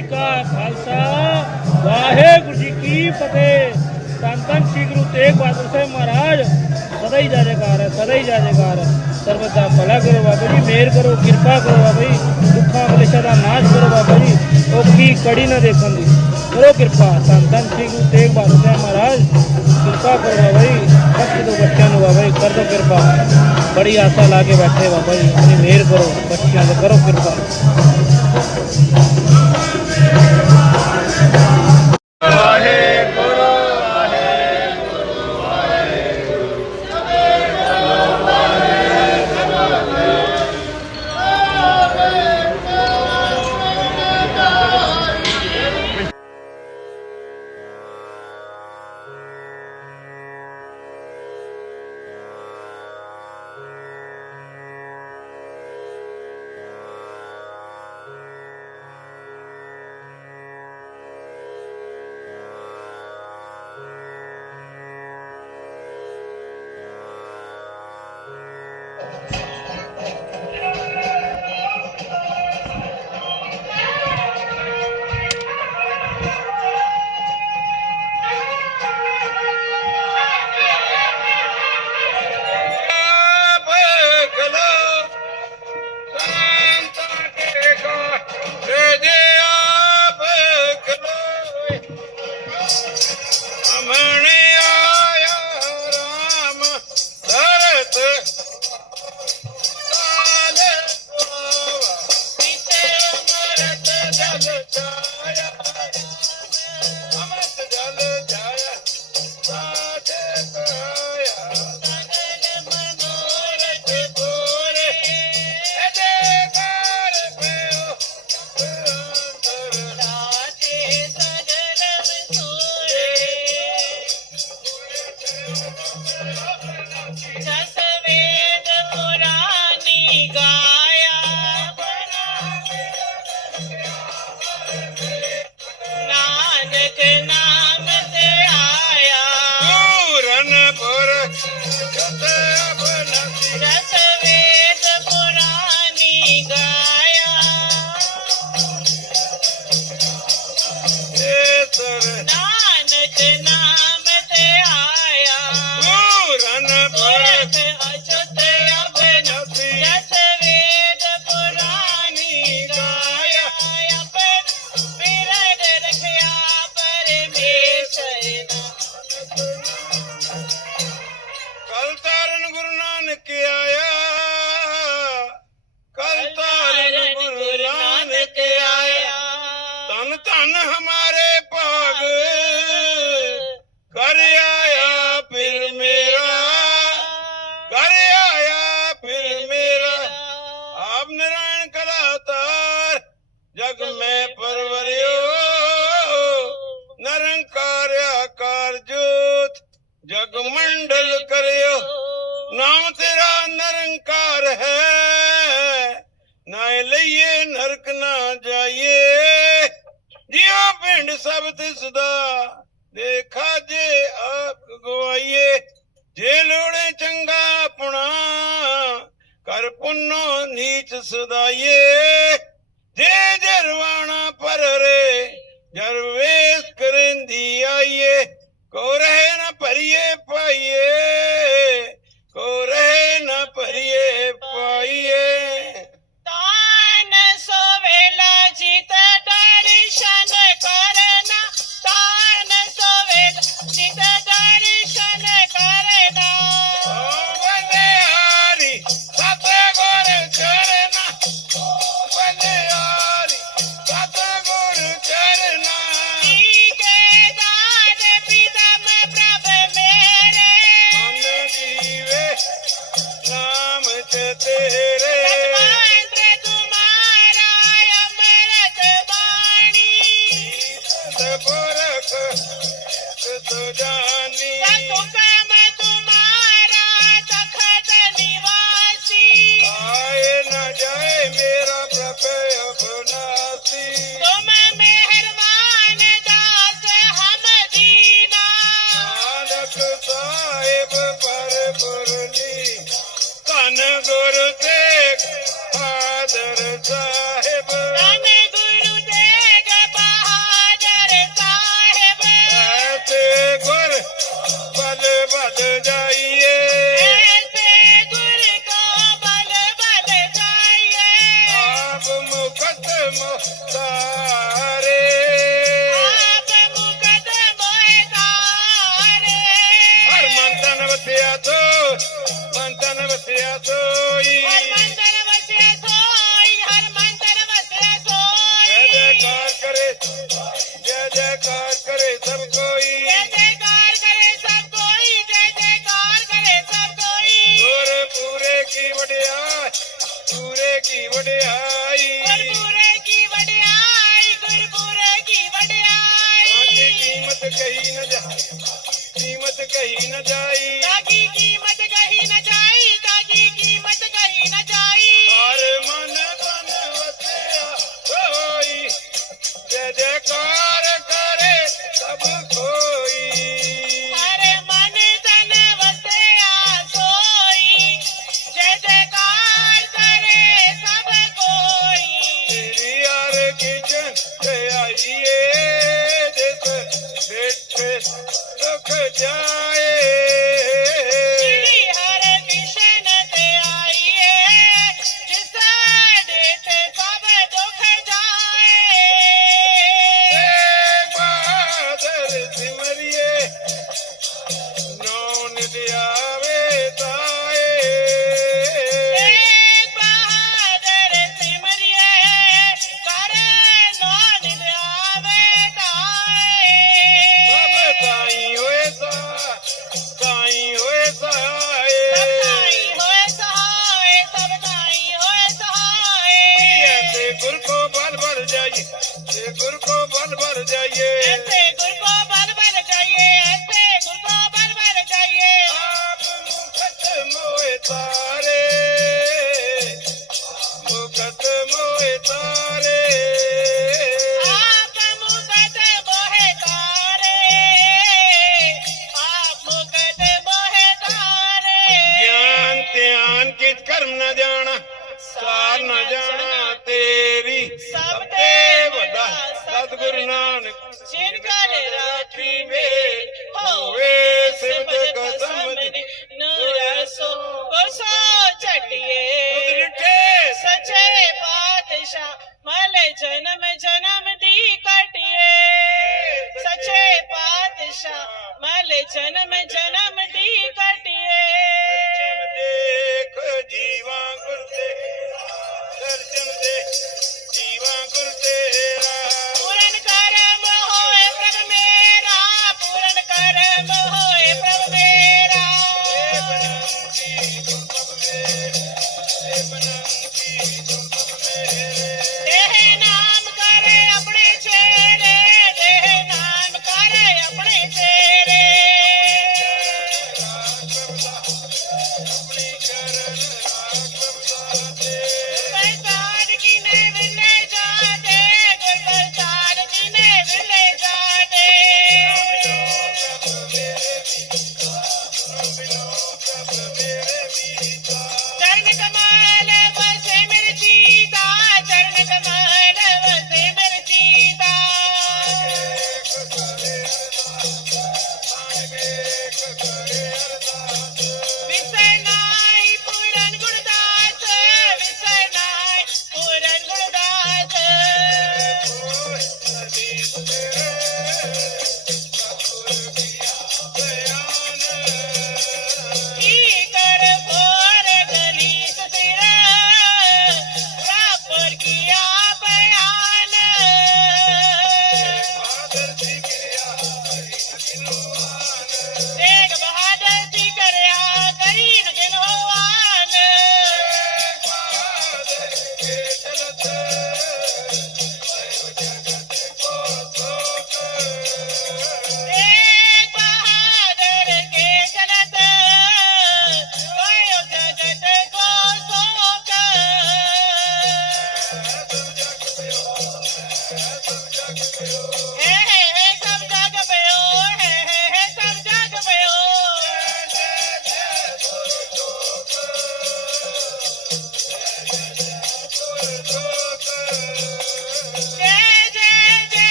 ਜੀ ਕਾ ਖਾਲਸਾ। ਵਾਹਿਗੁਰੂ ਜੀ ਕੀ ਫਤਿਹ। ਤਨ ਤਨ ਸ੍ਰੀ ਗੁਰੂ ਤੇਗ ਬਹਾਦਰ ਸਾਹਿਬ ਮਹਾਰਾਜ। ਸਦਾ ਹੀ ਜਾਜਕਾਰ ਹੈ, ਸਦਾ ਹੀ ਜਾਜਕਾਰ ਹੈ। ਸਰਬਤ ਭਲਾ ਕਰੋ ਬਾਬਾ ਜੀ, ਮਿਹਰ ਕਰੋ, ਕਿਰਪਾ ਕਰੋ ਬਾਬਾ ਜੀ। ਦੁੱਖਾਂ, ਕਲੇਸ਼ਾਂ ਦਾ ਨਾਸ਼ ਕਰੋ ਬਾਬਾ ਜੀ। ਔਖੀ ਕੜੀ ਨਾ ਦੇਖਣ ਦੀ। ਕਰੋ ਕਿਰਪਾ। ਸੰਤ ਤਨ ਸ੍ਰੀ ਗੁਰੂ ਤੇਗ ਬਹਾਦਰ ਸਾਹਿਬ ਮਹਾਰਾਜ। ਕਿਰਪਾ ਕਰੋ ਬਾਬਾ ਜੀ। ਬਖਸ਼ ਦਿਓ ਬੱਚਿਆਂ ਨੂੰ ਬਾਬਾ ਜੀ, ਕਰ ਦਿਓ ਕਿਰਪਾ। ਬੜੀ ਆਸਾ ਲਾ ਕੇ ਬੈਠੇ ਬਾਬਾ ਜੀ। ਆਪਣੀ ਮਿਹਰ ਕਰੋ, ਬੱਚਿਆਂ ਦੇ ਕਰੋ ਕਿਰਪਾ। ਪੂਰੇ ਕੀ yeah. comes.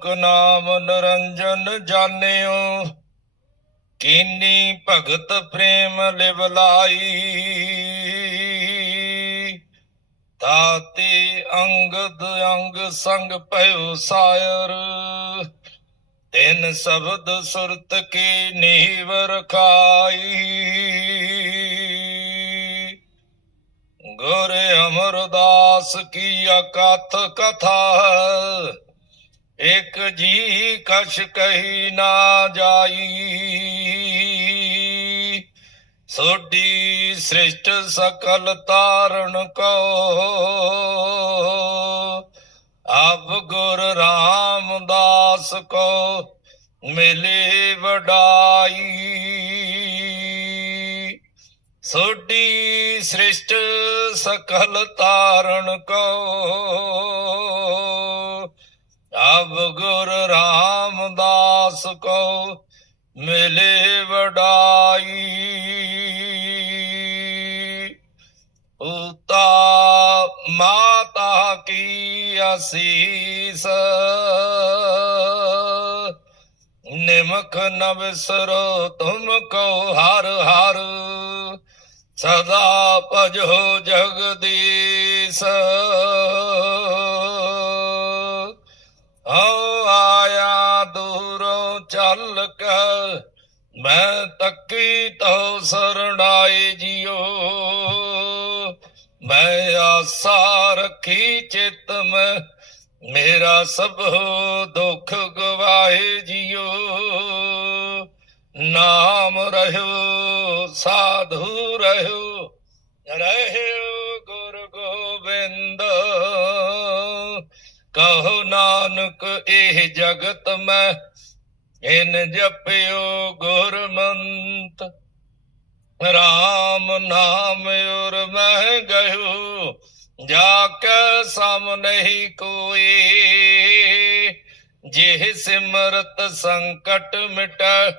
ਨਾਨਕ ਨਾਮ ਨਿਰੰਜਨ ਜਾਣਿਓ, ਕੀਨੀ ਭਗਤ ਪ੍ਰੇਮ ਲਿਵ ਲਾਈ। ਤਾਤੇ ਅੰਗਦ ਅੰਗ ਸੰਗ ਭਇਓ ਸਾਇਰ, ਤਿੰਨ ਸ਼ਬਦ ਸੁਰਤ ਕੀ ਨੀਵ ਰਖਾਈ ਗੁਰ ਅਮਰਦਾਸ ਕੀ ਅਕਥ ਕਥਾ ਇਕ ਜੀ ਕਛ ਕਹੀ ਨਾ ਜਾਈ। ਸੋਡੀ ਸ੍ਰਿਸ਼ਟ ਸਕਲ ਤਾਰਨ ਕੋ। ਆਪ ਗੁਰ ਰਾਮਦਾਸ ਕੋ ਮਿਲੇ ਵਡਾਈ। ਸੋਡੀ ਸ੍ਰਿਸ਼ਟ ਸਕਲ ਤਾਰਨ ਕੋ। ਅਬ ਗੁਰ ਰਾਮਦਾਸ ਕੋ ਮਿਲੇ ਵਡਾਈ। ਉਤਾ ਮਾਤਾ ਕੀ ਅਸੀਸ। ਨਿਮਖ ਨ ਬਿਸਰੋ ਤੁਮ ਕੋ ਹਰ ਹਰ। ਸਦਾ ਭਜੋ ਜਗਦੀਸ਼। ਹਉ ਆਇਆ ਦੂਰੋਂ ਚੱਲ ਕੇ ਮੈਂ ਤੱਕੀ ਤੋ ਸਰਣਾਏ ਜਿਉ। ਮੈਂ ਆਸਾ ਰੱਖੀ ਚਿਤ ਮੈਂ, ਮੇਰਾ ਸਭ ਦੁੱਖ ਗਵਾਏ ਜਿਉ। ਨਾਮ ਰਹਿਓ, ਸਾਧੂ ਰਹਿਓ ਰਹਿਓ ਗੁਰ ਗੋਬਿੰਦ। ਕਹੋ ਨਾਨਕ, ਇਹ ਜਗਤ ਮੈਂ, ਇਨ ਜਪਿਓ ਗੁਰਮੰਤ। ਰਾਮ ਨਾਮ ਉਰ ਮੈਂ ਗਇਓ ਜਾ ਕੇ ਸਮ ਨਹੀਂ ਕੋਈ। ਜਿਹ ਸਿਮਰਤ ਸੰਕਟ ਮਿਟੈ,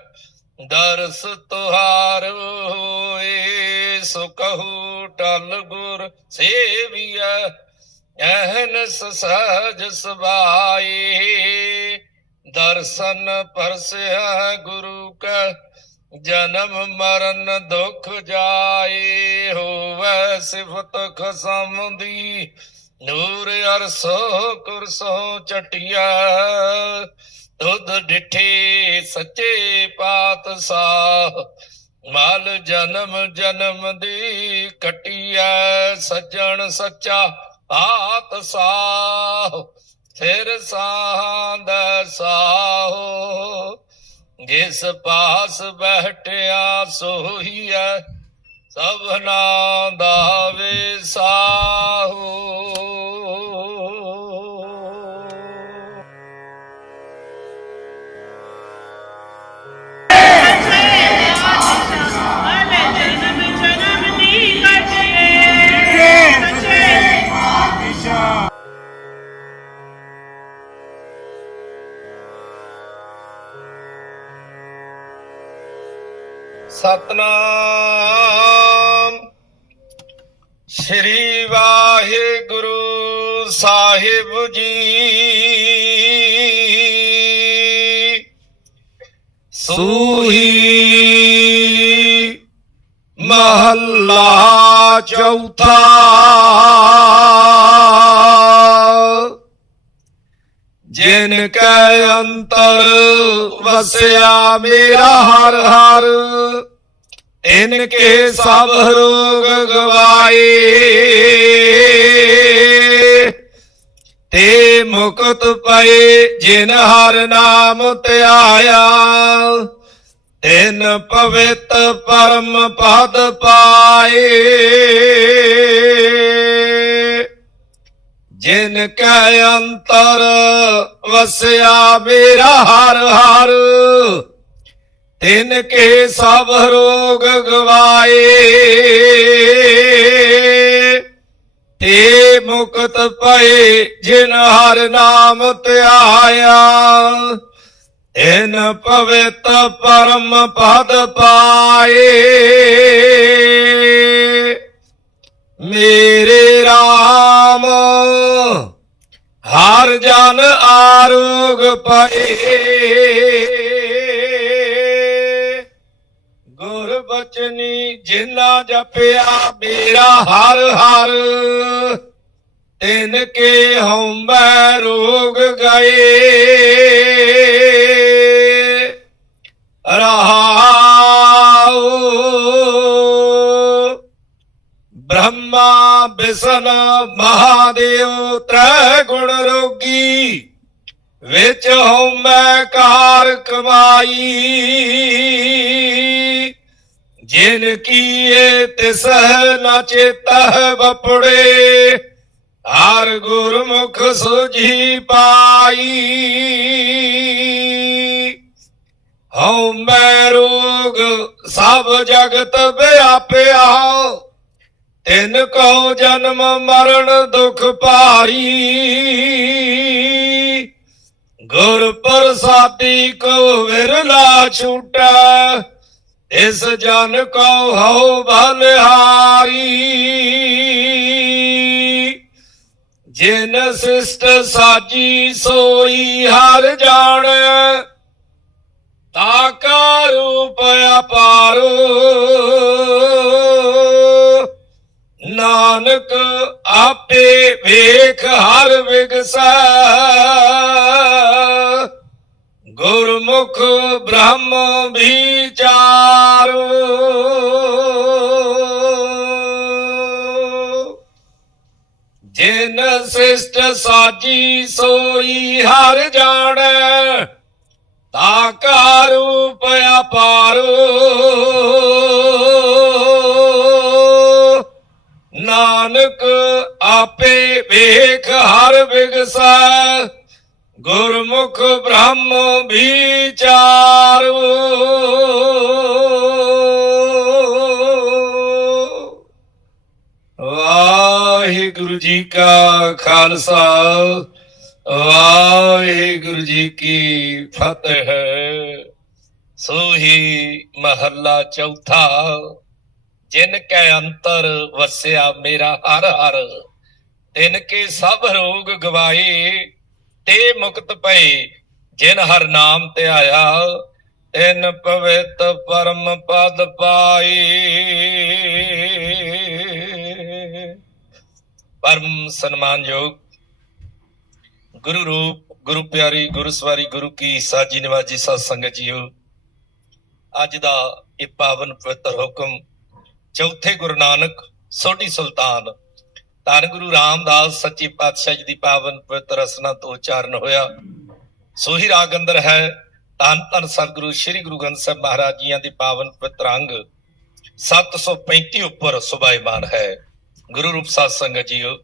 ਦਰਸ ਤੁਹਾਰ ਹੋਏ। ਸੋ ਕਹੂ ਟਲ ਗੁਰ ਸੇਵੀਐ ਐਹਨਸ ਸਹਜ ਸਬਾਈ, ਦਰਸ਼ਨ ਪਰਸਿਆ ਗੁਰੂ ਕਾ, ਜਨਮ ਮਰਨ ਦੁਖ ਜਾਏ, ਹੋਵੇ ਸਿਫਤ ਖਸਮ ਦੀ ਨੂਰ ਅਰਸੋ ਕੁਰਸੋ ਚਟਿਆ ਤੁਧ ਡਿਠੇ ਸੱਚੇ ਪਾਤਸ਼ਾਹ, ਮਾਲ ਜਨਮ ਜਨਮ ਦੀ ਕਟਿਆ ਸੱਜਣ ਸੱਚਾ ਪਾਤਸ਼ਾਹ ਫਿਰ ਸਾਹੰਦ ਸਾਹੋ। ਜਿਸ ਪਾਸ ਬੈਠਿਆ ਸੋਹੀਐ ਸਭਨਾ ਦਾ ਵੇ ਵਿਸਾਹੋ ਸਤਨਾਮ। ਸ੍ਰੀ ਵਾਹਿਗੁਰੂ ਸਾਹਿਬ ਜੀ। ਸੂਹੀ ਮਹੱਲਾ ਚੌਥਾ। ਜਿਨ ਕੈ ਅੰਤਰ ਵਸਿਆ ਮੇਰਾ ਹਰ ਹਰ। ਇਨ ਕੇ ਸਭ ਰੋਗ ਗਵਾਏ। ਤੇ ਮੁਕਤ ਪਏ ਜਿਨ ਹਰ ਨਾਮ ਧਿਆਇਆ ਤਿਨ ਪਵਿੱਤ ਪਰਮ ਪਦ ਪਾਏ। ਜਿਨ ਕੈ ਅੰਤਰ ਵਸਿਆ ਮੇਰਾ ਹਰ ਹਰ। ਤਿਨ ਕੇ ਸਭ ਰੋਗ ਗਵਾਏ, ਤੇ ਮੁਕਤ ਪਏ ਜਿਨ ਹਰ ਨਾਮ ਧਿਆਇਆ। ਇਨ ਪਵਿੱਤ ਪਰਮ ਪਦ ਪਾਏ, ਮੇਰੇ RAM ਹਰ ਜਨ ਆਰੋਗ ਪਏ ਗੁਰ ਬਚਨੀ ਜਿਨਾ ਜਪਿਆ ਮੇਰਾ ਹਰ ਹਰ। ਤਿਨ ਕੇ ਹਉਮੈ ਰੋਗ ਗਏ। ਰਹਾਉ। ਬ੍ਰਹਮਾ ਬਿਸਨ ਮਹਾਦੇਵ ਤ੍ਰੈ ਗੁਣ ਰੋਗੀ। ਵਿੱਚ ਹਉਮੈ ਕਾਰ ਕਮਾਈ। ਜਿਨ ਕੀਏ ਤਿਸਹਿ ਨ ਚੇਤਾ ਬਪੜੇ ਹਰ ਗੁਰਮੁਖ ਸੁਝੀ ਪਾਈ। ਹਉ ਮੈਂ ਰੋਗ ਸਭ ਜਗਤ ਵਿਆਪਿਆ ਤਿਨ ਕੋ ਜਨਮ ਮਰਨ ਦੁਖ ਭਾਰੀ। ਗੁਰ ਪ੍ਰਸਾਦੀ ਕੋ ਵਿਰਲਾ ਛੂਟਾ ਇਸ ਜਨ ਕੋ ਹਉ ਬਲਿਹਾਰੀ। ਜਿਨ ਸਿਸ਼ਟ ਸਾਜੀ ਸੋਈ ਹਰ ਜਾਣ ਤਾ ਤਾਕਾ ਰੂਪ ਅਪਾਰੋ। ਨਾਨਕ ਆਪੇ ਵੇਖ ਹਰ ਵਿਗਸੈ। ਗੁਰਮੁਖ ਬ੍ਰਹਮ ਵਿਚਾਰੋ। ਜਿਨ ਸਿਸ਼ਟ ਸਾਜੀ ਸੋਈ ਹਰ ਜਾਣੈ ਤਾਕਾ ਰੂਪ ਅਪਾਰੋ। ਨਾਨਕ ਆਪੇ ਵੇਖ ਹਰ ਵਿਗਸੈ ਗੁਰਮੁਖ ਬ੍ਰਹਮ ਵਿਚਾਰੋ ਵਾਹਿਗੁਰੂ ਜੀ ਕਾ ਖਾਲਸਾ, ਵਾਹਿਗੁਰੂ ਜੀ ਕੀ ਫਤਿਹ। ਸੋਹੀ ਮਹੱਲਾ ਚੌਥਾ, ਜਿਨ ਕੈ ਅੰਤਰ ਵਸਿਆ ਮੇਰਾ ਹਰ ਹਰ, ਤਿਨ ਕੇ ਸਭ ਰੋਗ ਗਵਾਏ ਤੇ ਮੁਕਤ ਭਏ ਜਿਨ ਹਰ ਨਾਮ ਤੇ ਆਇਆ, ਤਿਨ ਪਵਿੱਤ ਪਰਮ ਪਦ ਪਾਈ। ਪਰਮ ਸਨਮਾਨਯੋਗ ਗੁਰੂ ਰੂਪ, ਗੁਰੂ ਪਿਆਰੀ, ਗੁਰੂ ਸਵਾਰੀ, ਗੁਰੂ ਕੀ ਸਾਜੀ ਨਿਵਾਜੀ ਸਾਧ ਸੰਗਤ ਜੀਓ, ਅੱਜ ਦਾ ਇਹ ਪਾਵਨ ਪਵਿੱਤਰ ਹੁਕਮ ਚੌਥੇ ਗੁਰੂ ਨਾਨਕ ਸੋਢੀ ਸੁਲਤਾਨ ਧੰਨ ਗੁਰੂ ਰਾਮਦਾਸ, ਸੱਚੇ ਪਾਤਸ਼ਾਹ ਜੀ ਦੀ ਪਾਵਨ ਪਵਿੱਤਰ ਰਸਨਾ ਤੋਂ ਉਚਾਰਨ ਹੋਇਆ। ਸੋਹੀ ਰਾਗ ਅੰਦਰ ਹੈ। ਧੰਨ ਧੰਨ ਸਤਿਗੁਰੂ, ਸ੍ਰੀ ਗੁਰੂ ਗ੍ਰੰਥ ਸਾਹਿਬ ਮਹਾਰਾਜ ਜੀਆਂ ਦੀ ਪਾਵਨ ਪਵਿੱਤਰ ਅੰਗ 735 ਉੱਪਰ ਸੁਭਾਇਮਾਨ ਹੈ। ਗੁਰੂ ਰੂਪ ਸਾਧ ਸੰਗਤ ਜੀਓ,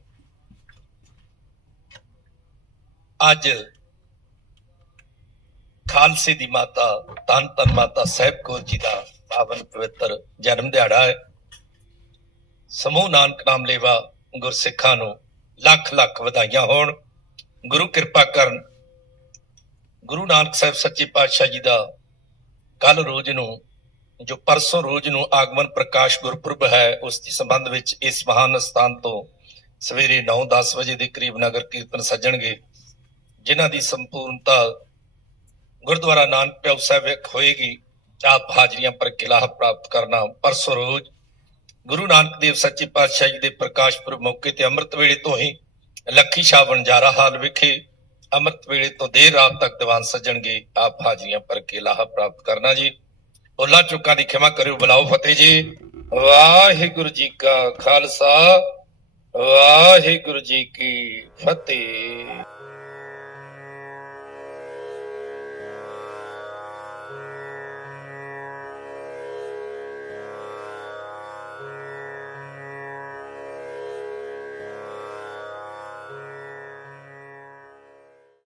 ਅੱਜ ਖਾਲਸੇ ਦੀ ਮਾਤਾ, ਧੰਨ ਧੰਨ ਮਾਤਾ ਸਾਹਿਬ ਕੌਰ ਜੀ ਦਾ ਪਾਵਨ ਪਵਿੱਤਰ ਜਨਮ ਦਿਹਾੜਾ ਹੈ। ਸਮੂਹ ਨਾਨਕ ਨਾਮ ਲੇਵਾ ਗੁਰਸਿੱਖਾਂ ਨੂੰ ਲੱਖ ਲੱਖ ਵਧਾਈਆਂ ਹੋਣ। ਗੁਰੂ ਕਿਰਪਾ ਕਰਨ ਗੁਰੂ ਨਾਨਕ ਸਾਹਿਬ ਸੱਚੇ ਪਾਤਸ਼ਾਹ ਜੀ ਦਾ ਕੱਲ ਰੋਜ਼ ਨੂੰ, ਜੋ ਪਰਸੋਂ ਰੋਜ਼ ਨੂੰ ਆਗਮਨ ਪ੍ਰਕਾਸ਼ ਗੁਰਪੁਰਬ ਹੈ, ਉਸ ਦੇ ਸੰਬੰਧ ਵਿੱਚ ਇਸ ਮਹਾਨ ਸਥਾਨ ਤੋਂ ਸਵੇਰੇ 9-10 ਵਜੇ ਦੇ ਕਰੀਬ ਨਗਰ ਕੀਰਤਨ ਸੱਜਣਗੇ, ਜਿਨ੍ਹਾਂ ਦੀ ਸੰਪੂਰਨਤਾ ਗੁਰਦੁਆਰਾ ਨਾਨਕ ਪਿਆਉ ਸਾਹਿਬ ਵਿਖ ਹੋਏਗੀ। ਆਪ ਹਾਜ਼ਰੀਆਂ ਪਰ ਕਿਲਾਹ ਪ੍ਰਾਪਤ ਕਰਨਾ। ਪਰਸੋਂ ਰੋਜ਼ ਗੁਰੂ ਨਾਨਕ ਦੇਵ ਸੱਚੇ ਪਾਤਸ਼ਾਹ ਜੀ ਦੇ ਪ੍ਰਕਾਸ਼ ਪੁਰਬ ਮੌਕੇ ਤੇ ਅੰਮ੍ਰਿਤ ਵੇਲੇ ਤੋਂ ਹੀ ਲੱਖੀ ਸ਼ਾਹ ਵਣਜਾਰਾ ਹਾਲ ਵਿਖੇ ਅੰਮ੍ਰਿਤ ਵੇਲੇ ਤੋਂ ਦੇਰ ਰਾਤ ਤੱਕ ਦੀਵਾਨ ਸੱਜਣਗੇ। ਆਪ ਹਾਜ਼ਰੀਆਂ ਪਰ ਲਾਹਾ ਪ੍ਰਾਪਤ ਕਰਨਾ ਜੀ। ਉਹਨਾਂ ਚੁੱਕਾਂ ਦੀ ਖਿਮਾ ਕਰਿਓ, ਬੁਲਾਓ ਫਤਿਹ ਜੀ। ਵਾਹਿਗੁਰੂ ਜੀ ਕਾ ਖਾਲਸਾ, ਵਾਹਿਗੁਰੂ ਜੀ ਕੀ ਫਤਿਹ।